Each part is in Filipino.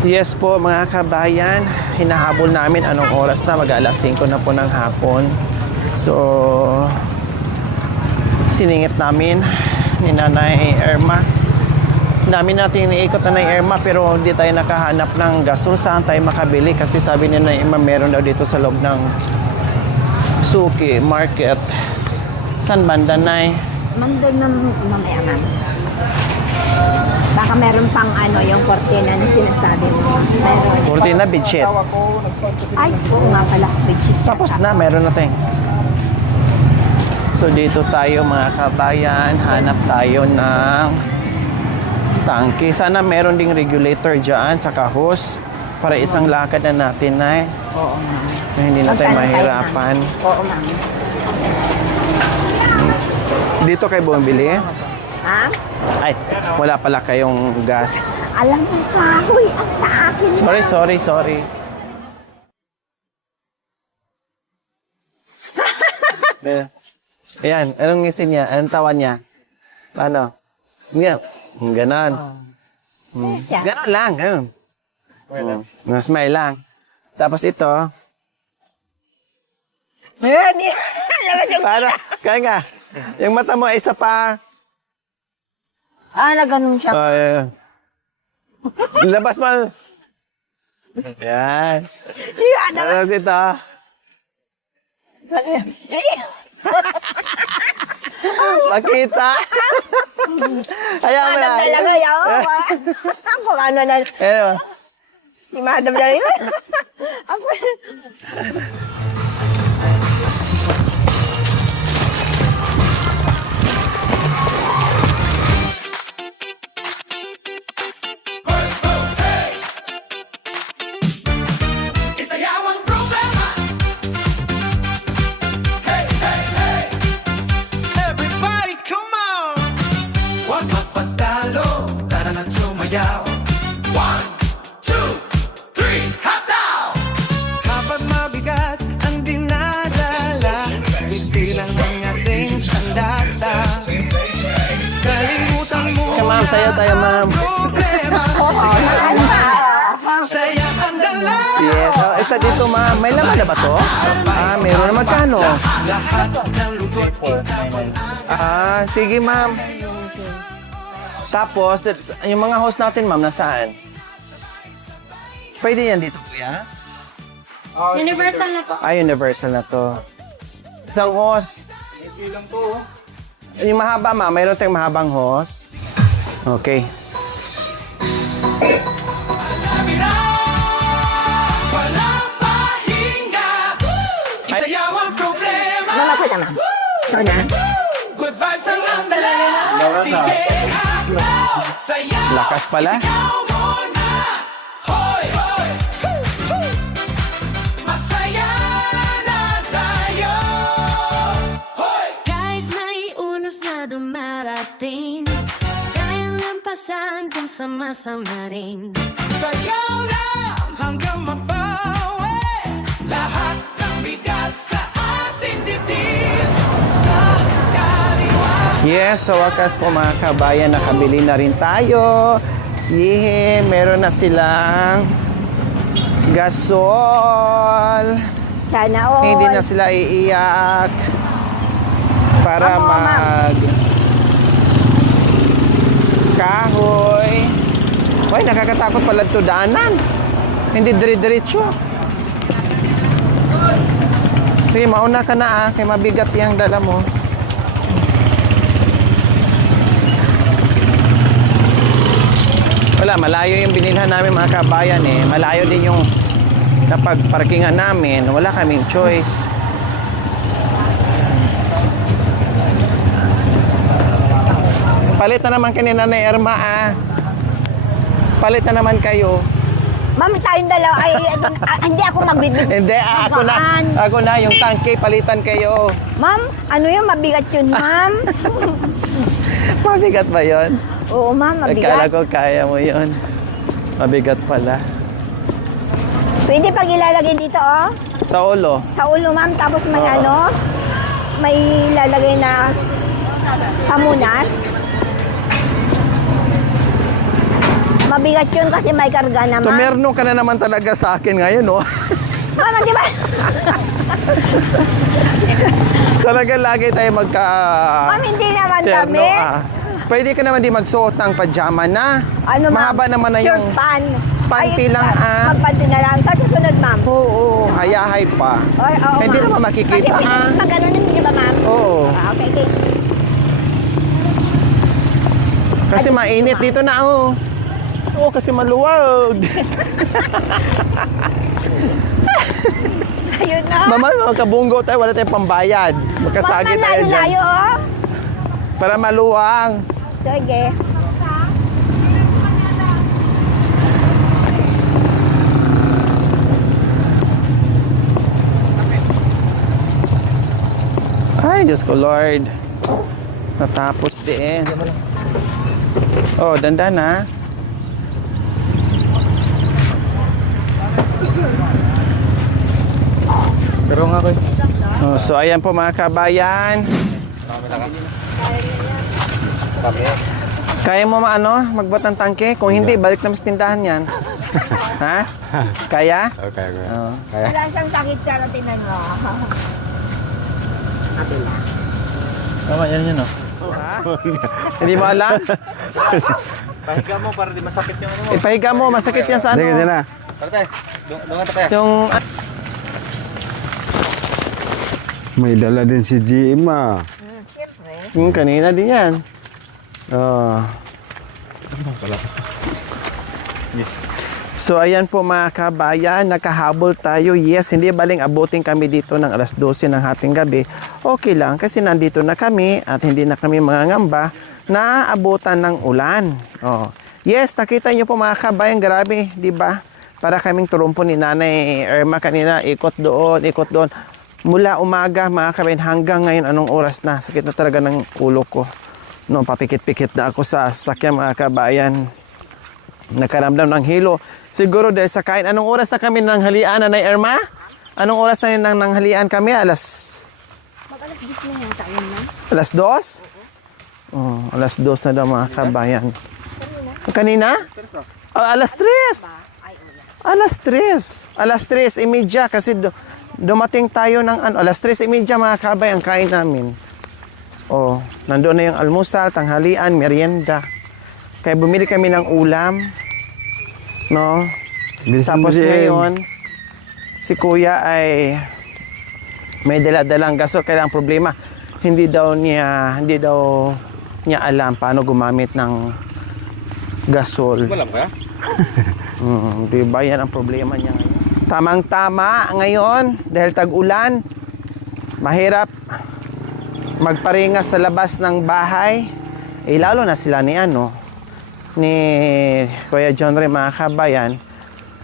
Yes po mga kabayan, hinahabol namin anong oras na, mag-alas 5 na po ng hapon. So, siningit namin ni Nanay Irma. Dami natin iniikot na Nanay Irma pero hindi tayo nakahanap ng gasol. Saan tayo makabili? Kasi sabi ni Nanay Irma meron daw dito sa loob ng Suki Market. San banda, Nay? Mandoy mamaya, ma'am. Baka meron pang yung cortina na sinasabi mo. Meron. Cortina, bedsheet. Ay, oo nga pala, bedsheet. Tapos na, meron na tayo. So dito tayo mga kabayan, hanap tayo ng tangke. Sana meron ding regulator dyan, tsaka hose. Para isang lakad na natin na Oo, ma'am. hindi na tayo Magkano mahirapan. ma'am? Oo, ma'am. Dito kayo bumili? Ha? Ay, wala pala kayong gas. Alam mo ka, huy, ang sa akin. Sorry. Ayan, anong ngisin niya? Anong tawa niya? Paano? Nga, ganon. Siya. Ganon lang, ganon. Smile lang. Tapos ito, para, kaya nga, yung mata mo isa pa. Na ganun siya. Labas mo. Yan. Siya, Tapos ito. Makita. Hayaan mo na. talaga yun. Ako ano na, Pero, si Madam na yun. Ako, Isayawang problema. Hey, hey, hey. Everybody come on. Huwag magpatalo, tara na sumayaw. 1, 2, 3, hot down. Kapag mabigat ang dinadala, bibilang ng ating sandata. Kalimutan mo okay, ma'am, sayo tayo, ma'am. problema. Saya ang dala. Yes. Oh, isa dito, ma'am. May laman na ba to? Meron na magkano? Lahat ng lungkot Sige, ma'am. Tapos, yung mga host natin, ma'am, nasaan? Pwede yan dito, kuya? Universal na po. Universal na to. Isang host. Yung mahaba, ma'am. Mayroon tayong mahabang host. Okay. Alamina, walang pahinga. Isayaw ang problema. wala ko naman. Ikaw na. Good vibes ang andala. Sige, hataw. Sayaw. Lakas pala. Isigaw mo na. Hoy, hoy. Masaya na tayo. Hoy. Kahit may unos na dumarating, kayang lampasan kung sama-sama rin. Sayaw lang hanggang mabawi. Lahat ng bigat sa ating dibdib. Sa kaliwa. Yes, sa wakas po mga kabayan, nakabili na rin tayo. Yehe, meron na silang gasol. Sana all. Hindi na sila iiyak para Amo, ma'am. mag kahoy. Uy, nakakatakot pala ito daanan. Hindi dire-diretso. Sige, mauna ka na kay mabigat yung dala mo. Wala, malayo yung binilhan namin mga kabayan eh. Malayo din yung napagparkingan namin. Wala kaming choice. Palit na naman kanina na Irma Palit na naman kayo. Ma'am, tayong dalawa. Hindi ako magbibig. Hindi, ako na. Yung tangke, palitan kayo. Ma'am, ano yun? Mabigat yun, ma'am. Mabigat ba yun? Oo, ma'am, Akala mabigat. ko kaya mo yun. Mabigat pala. Pwede pag ilalagay dito, oh. Sa ulo. Sa ulo, ma'am. Tapos may Oo. may ilalagay na pamunas. Mabigat yun kasi may karga naman. Tumerno ka na naman talaga sa akin ngayon, no? Mama, di ba? Talaga lagi tayo magka... Ma'am, hindi naman terno, kami. Pwede ka naman di magsuot ng pajama na. Ano, ma'am? Mahaba naman na yung... Short pan. panty lang, Panty na lang. Sa susunod, ma'am. Oo, hayahay pa. Or, oo, Hindi ma'am. naman makikita, kasi ha? Mag-ano na, di ba, ma'am? Oo. Okay, okay. Kasi mainit dito na, oh. Oo, kasi maluwag. Ayun na. Mama, magkabunggo tayo, wala tayong pambayad. Magkasagi Ma'am, tayo dyan. layo, oh. Para maluwang. Sige. Ay, Diyos ko, Lord. Natapos din. Oh, dandan ha. Pero nga ko. Oh, so, ayan po mga kabayan. Kaya mo magbat ng tangke? Kung hindi, balik na mas tindahan yan. Ha? Kaya? Okay. Oh. Wala siyang sakit sa ratinan mo. Tama, yan oh. Hindi mo alam? Pahiga mo para di masakit yung ano mo. Ipahiga mo, masakit yan sa ano. Sige na. Tara tayo. Doon tayo. Yung... May dala din si GM ah. Siyempre. Yung kanina din yan. Oh. So ayan po mga kabayan, nakahabol tayo. Yes, hindi baling abutin kami dito ng alas 12 ng hating gabi. Okay lang kasi nandito na kami at hindi na kami mangangamba na abutan ng ulan. Oh. Yes, nakita niyo po mga kabayan, grabe, di ba? Para kaming turumpo ni Nanay Irma kanina, ikot doon. Mula umaga mga kabayan hanggang ngayon anong oras na? Sakit na talaga ng ulo ko. No, papikit-pikit na ako sa sasakyan mga kabayan. Nakaramdam ng hilo. Siguro dahil sa kain. Anong oras na kami nang halian, Nanay Irma? Anong oras na nang nanghalian kami? Alas 10 na yata yun, ma'am. Alas 2? Oh, alas 2 na daw mga kabayan. Kanina? Alas 3. Alas 3. Alas 3:30 kasi dumating tayo ng alas 3:30 mga kabayan kain namin. Oh, nandoon na yung almusal, tanghalian, merienda. Kaya bumili kami ng ulam. No? Tapos ngayon, si Kuya ay may dala-dalang gasol. Kaya ang problema, hindi daw niya alam paano gumamit ng gasol. Walang kaya? Diba yan ang problema niya ngayon. Tamang-tama ngayon, dahil tag-ulan, mahirap magparingas sa labas ng bahay. Lalo na sila ni Kuya John Ray, mga kabayan,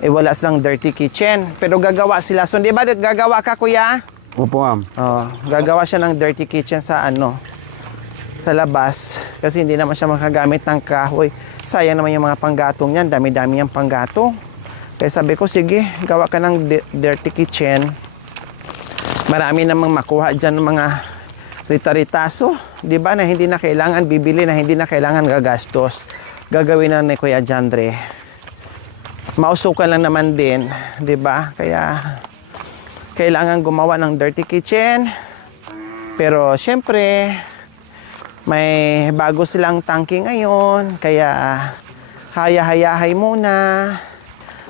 wala silang dirty kitchen. Pero gagawa sila. So, di ba gagawa ka, Kuya? Opo, ma'am. Oh, gagawa siya ng dirty kitchen sa sa labas. Kasi hindi naman siya makagamit ng kahoy. Sayang naman yung mga panggatong niyan. Dami-dami yung panggatong. Kaya sabi ko, sige, gawa ka ng dirty kitchen. Marami namang makuha dyan ng mga rita-ritaso. Di ba? Na hindi na kailangan bibili, na hindi na kailangan gagastos. Gagawin na ni Kuya Jandre. Mausukan lang naman din, 'di ba? Kaya kailangan gumawa ng dirty kitchen. Pero syempre may bago silang tangke ngayon, kaya haya-hayahay muna.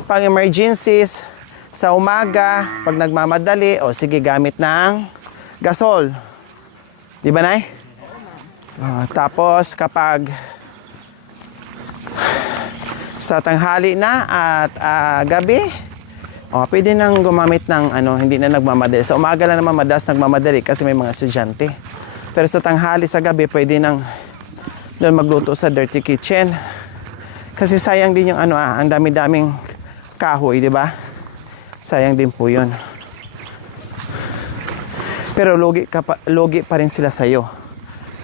Pang emergencies sa umaga, pag nagmamadali, sige gamit ng gasol. 'Di ba, Nay? Tapos kapag sa tanghali na at gabi, pwede nang gumamit ng hindi na nagmamadali. Sa umaga lang naman madalas nagmamadali kasi may mga estudyante. Pero sa tanghali, sa gabi, pwede nang doon magluto sa dirty kitchen. Kasi sayang din yung ang dami-daming kahoy, di ba? Sayang din po yun. Pero logi pa rin sila sa'yo.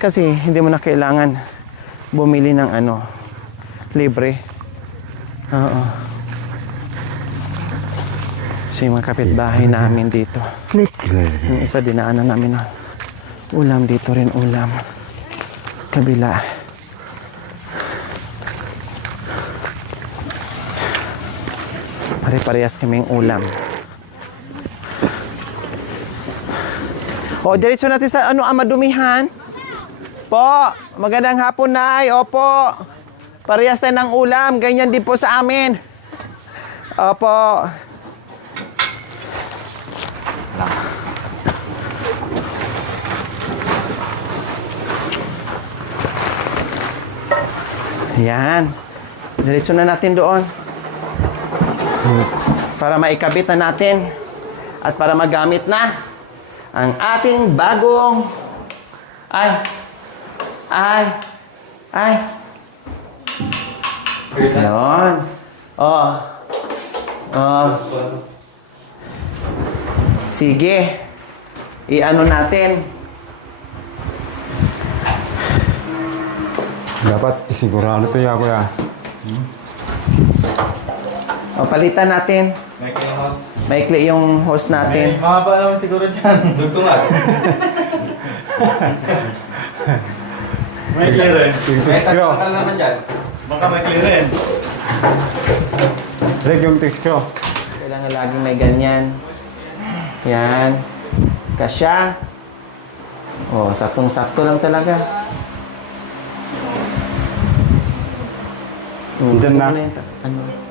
Kasi hindi mo na kailangan bumili ng libre. Oo. So yung mga kapitbahay namin dito. Yung isa dinaanan namin ng ulam dito rin, ulam. Kabila. Pare-parehas kaming ulam. O, diretso natin sa madumihan. Po, magandang hapon, Nay. Opo. Parehas tayo ng ulam. Ganyan din po sa amin. Opo. Yan. Diretso na natin doon. Para maikabit na natin. At para magamit na ang ating bagong... Ay! Yun. Oh. Sige. I-ano natin. Dapat isigurado to ya, kuya. O, palitan natin. Maikli yung hose natin. Mahaba naman siguro dyan. Dugtungan. May clearance. May takal naman dyan. Baka may clearance. Reg yung text ko. Kailangan laging may ganyan. Yan. Kasya. O, saktong-sakto lang talaga. Diyan na. Ano?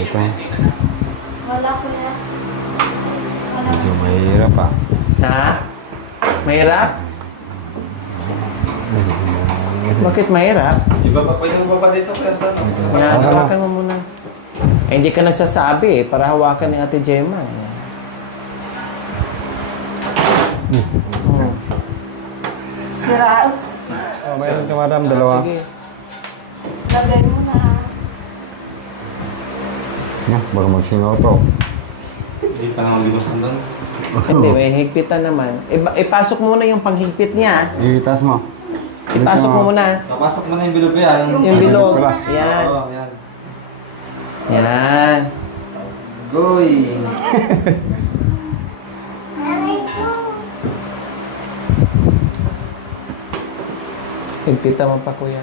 Ito. Medyo mahirap ah. Ha? Mahirap? Bakit mahirap? Iba pa pwede mo pa dito kaya sa Yan, hawakan mo muna. Eh, hindi ka nagsasabi para hawakan ni Ate Gemma. Sira. Oh, mayroon ka madam, dalawa. Sige. Lagay mo na. Baru magsingaw to. Hindi pa naman binusan doon. Hindi, may higpitan naman. Ipasok muna yung panghigpit niya. Itas mo. Ipasok mo muna. Napasok mo na yung bilog yan. Yung bilog. Wala. Yan. Oo, yan. Yan. Goy! Higpitan mo pa, kuya.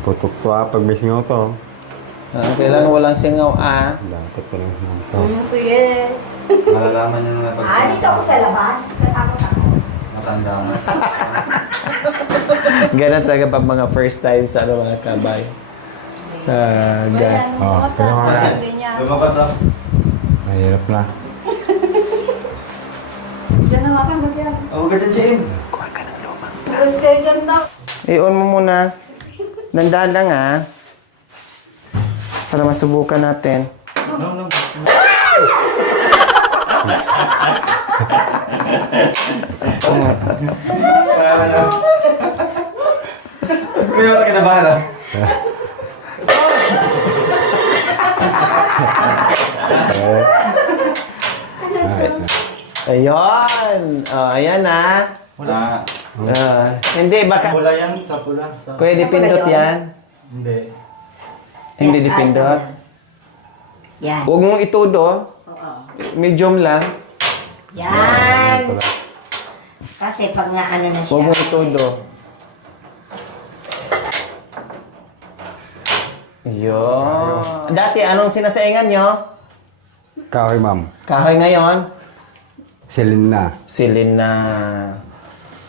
Putok to ah, pag may singaw to. Kailangan walang singaw, Dapat pa lang singaw to. Sige. Malalaman nyo na pag Dito ako sa labas. Natakot ako. matanda mo. Ganun talaga pag mga first time sa mga kabay. Sa gas. Oh, kaya mga Lumabas ah. mahirap na. Diyan na ka mag-yan. Oh, ganyan, Jane. Tapos kayo ganda. I-on mo muna. Dandahan lang para masubukan natin. No. Kuya, wala kinabahan ah. Ayun! Ayan Wala. Hindi, baka... Pula yan, sa pula. Kuya, dipindot yan. Hindi. Hindi dipindot. Yan. Huwag mong itudo. Medium lang. Yan. Kasi pag nga ano na siya. Huwag mong itudo. Ayun. Dati, anong sinasaingan nyo? Kahoy ma'am. Kahoy ngayon? Silin na. Silin na.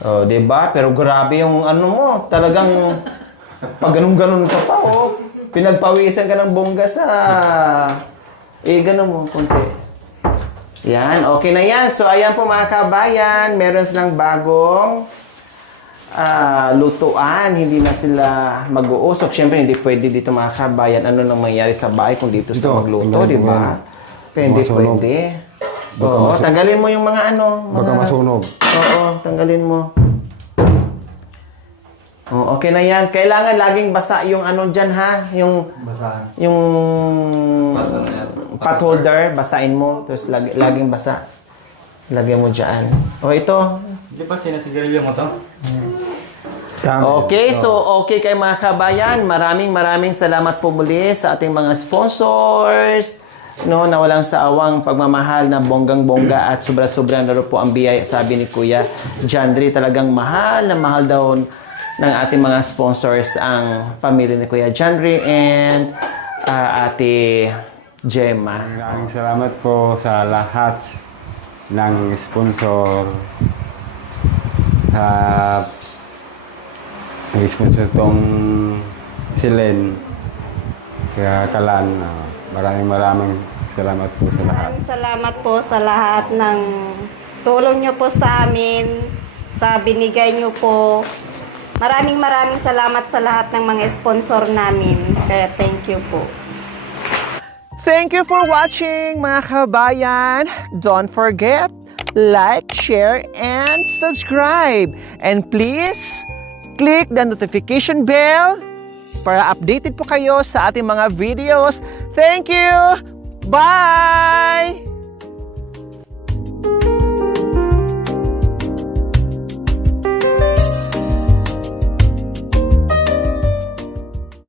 Oh, 'di ba? Pero grabe yung ano mo, talagang pag ganun-ganun ka pa, pinagpawisan ka ng bongga sa ganun mo konti. Yan, okay na yan. So ayan po mga kabayan, meron silang bagong lutuan. Hindi na sila mag-uusok. Siyempre, hindi pwede dito mga kabayan. Ano nang mangyari sa bahay kung dito sila magluto, di ba? Hindi Masunog. pwede. Oo, tanggalin mo yung mga ano. Baka masunog. Oo, tanggalin mo. Oh, okay na yan. Kailangan laging basa yung ano dyan ha. Yung Basahan. pot holder, basain mo. Tapos laging basa. Lagyan mo dyan. O ito. Hindi pa sinasigarilyo mo to? Okay, so okay kay mga kabayan. Maraming salamat po muli sa ating mga sponsors. No, na walang saawang pagmamahal na bonggang-bongga at sobra-sobra na rin po ang biyaya, sabi ni Kuya Jandri. Talagang mahal na mahal daw ng ating mga sponsors ang pamilya ni Kuya Jandri and Ate Gemma. Maraming salamat po sa lahat ng sponsor sa nag-sponsor tong si Len kaya Kalan. Maraming salamat po sa lahat. Maraming salamat po sa lahat ng tulong nyo po sa amin, sa binigay nyo po. Maraming salamat sa lahat ng mga sponsor namin. Kaya thank you po. Thank you for watching, mga kabayan. Don't forget, like, share, and subscribe. And please, click the notification bell para updated po kayo sa ating mga videos. Thank you! Bye!